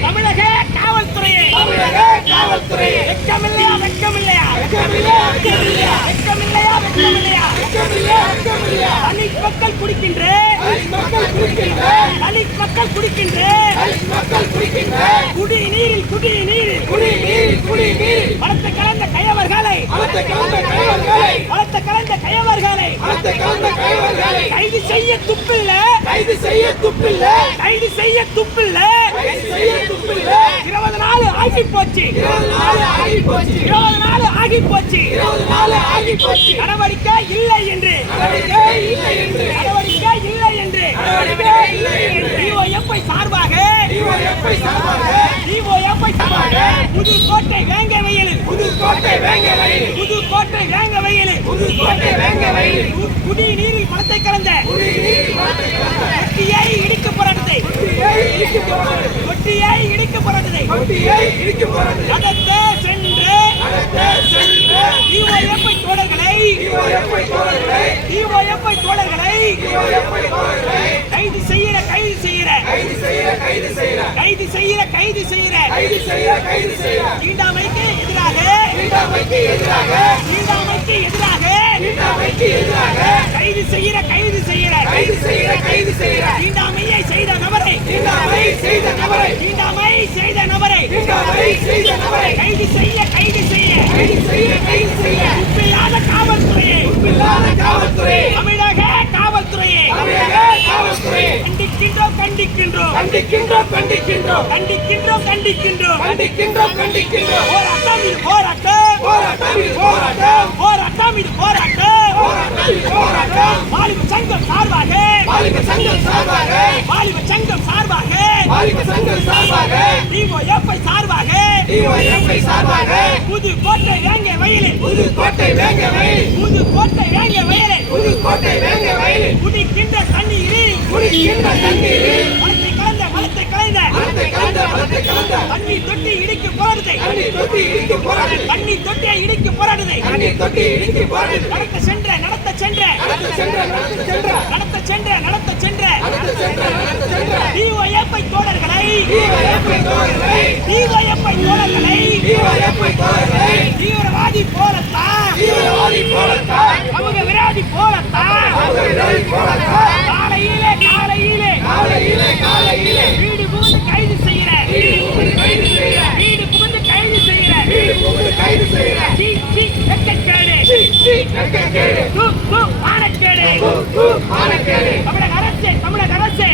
தமிழக காவல்துறையே வெட்கமில்லையா தலித் மக்கள் குடிக்கின்ற குடிநீரில் வளர்த்த கலந்த கயவர்களை கைது செய்ய துப்பில்லை 20 நாள் ஆகி போச்சு நடவடிக்கை இல்லை என்று டிஒஎஃப்ஐ சார்பாக புதுக்கோட்டை வேங்கவயலில் குடிநீரில் மலத்தை கலந்த தொட்டியை இடிக்க போராட்டத்தை நடத்த சென்று டிஒஎஃப்ஐ தோழர்களை கைது செய்கிற தீண்டாமைக்கு எதிராக கைது செய்கிற தீண்டாமையை செய்த நபரை கைது செய்ய உப்பில்லாத காவல்துறையை தமிழக காவல்துறையை கண்டிக்கின்றோம் போராட்டம் வாலிப சங்கம் சார்பாக டிஒஎஃப்ஐ சார்பாக புதுக்கோட்டை வேங்க வயலில் குடிக்கின்ற தண்ணீரில் மலத்தை கலந்த தண்ணி தொட்டி இடிக்கும் போராட்டத்தை நடத்த சென்ற டிஒஎஃப்ஐ தோழர்களை தீவிரவாதி போலத்தான் சமூக விரோதி போலத்தான் காலையிலே வீடு புகுந்து கைது செய்கிற தமிழக அரசே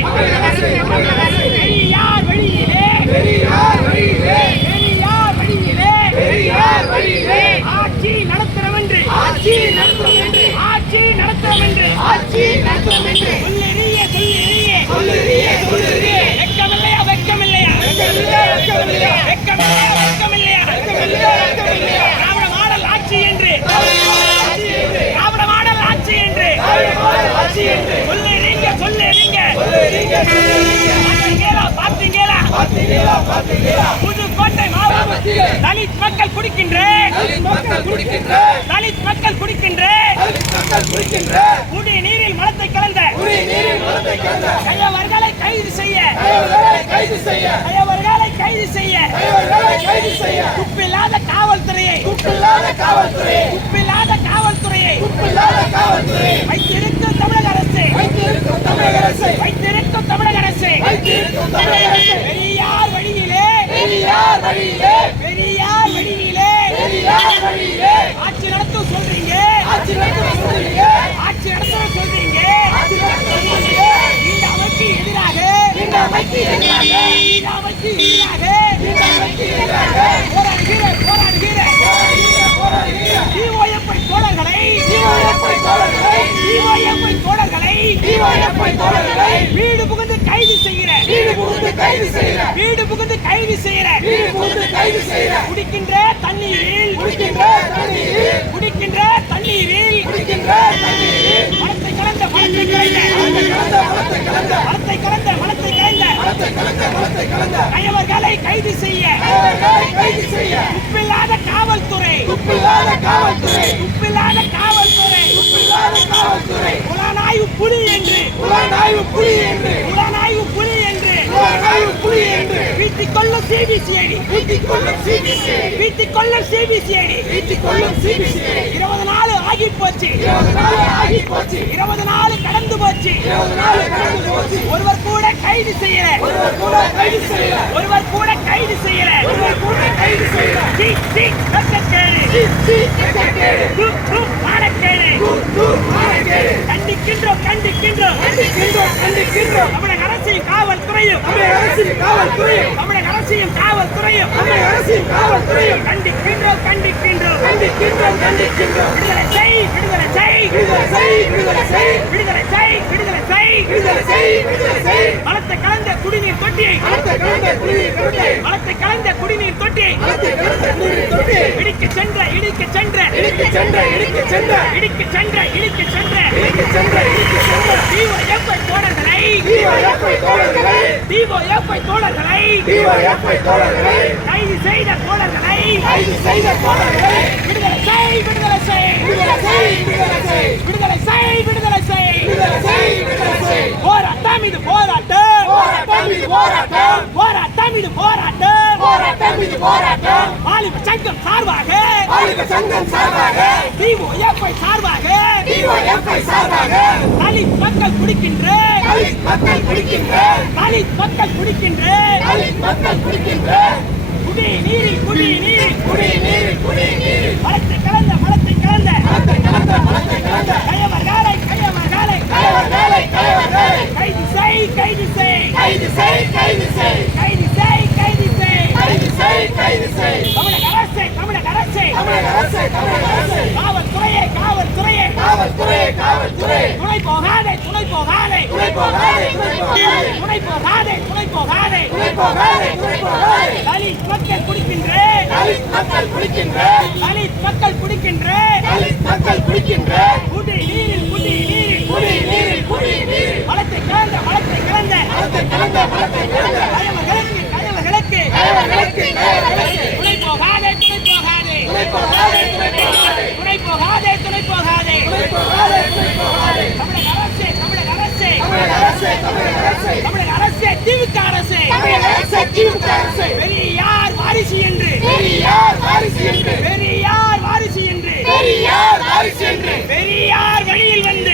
பெரியார் வழியிலே ஆட்சி நடத்துறோம் என்று சொல்லுறியே வெட்கமில்லையா திராவிட மாடல் ஆட்சி என்று சொல்லுறீங்க பார்த்தீங்களா புதுக்கோட்டை மாவட்டத்தில் தலித் மக்கள் குடிக்கின்ற குடிநீரில் மலத்தை கலந்த கயவர்களை கைது செய்ய துப்பில்லாத காவல்துறையை வைத்திருக்கும் தமிழக அரசு பெரியார் வழியிலே ஆட்சி நடத்தும் சொல்றீங்க தீண்டாமைக்கு எதிராக டிஒஎஃப்ஐ தோழர்களை வீடு புகுந்து கைது செய்கிற குடிக்கின்ற தண்ணீரில் மலத்தை கலந்த கயவர்களை கைது செய்ய உப்பில்லாத காவல்துறை புலனாய்வு வீட்டிக் கொள்ளும் சிபிசிஐடி வீட்டிக் கொள்ளும் சிபிசிஐடி 20 நாள் ஆகி போச்சு 20 நாள் கடந்து போச்சு ஒருவர் கூட கைது செய்யல ஒருவர் கூட கைது செய்யல கண்டிக்கின்றோம் தமிழக அரசின் காவல்துறையும் தமிழக அரசின் காவல்துறையும் கண்டிக்கின்றோம் விடுதலை செய் மலத்தை கலந்த குடிநீர் தொட்டியை இடிக்க சென்ற டிஒஎஃப்ஐ தோழர்களை கைது செய்த தோழர்களை விடுதலை செய் போராட்டம் இது போராட்டம் வாலிப சங்கம் சார்பாக டிஒஎஃப்ஐ சார்பாக தலித் மக்கள் குடிக்கின்ற குடிநீரில் மலத்தை கலந்த கயவர்களை கைது செய் தமிழக அரசே காவல்துறையே துணை போகாதே தலித் மக்கள் குடிக்கின்ற குடிநீரில் மலத்தை கலந்த கயவர்களுக்கு துணை போகாதே தமிழக அரசே திமுக அரசே பெரியார் வாரிசு என்று பெரியார் வழியில் வந்து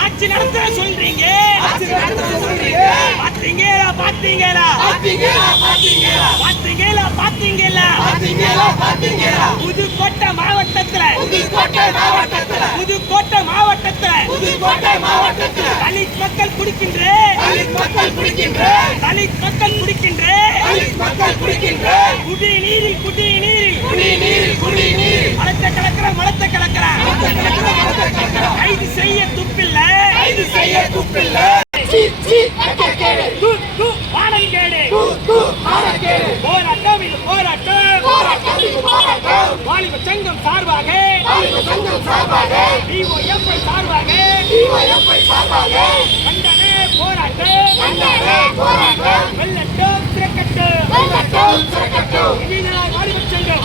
ஆட்சி நடத்த சொல்றீங்க பாத்தீங்களா புதுக்கோட்டை மாவட்டத்துல தலித் மக்கள் குடிக்கின்ற குடிநீரில் மலத்தை கலக்கிற கைது செய்ய துப்பில்ல போராட்டம் வாலிப சங்கம் சார்பாக டிஒஎஃப்ஐ சார்பாக கண்டன போராட்டம் வெள்ளட்டும் திரக்கட்டும் வாலிப சங்கம்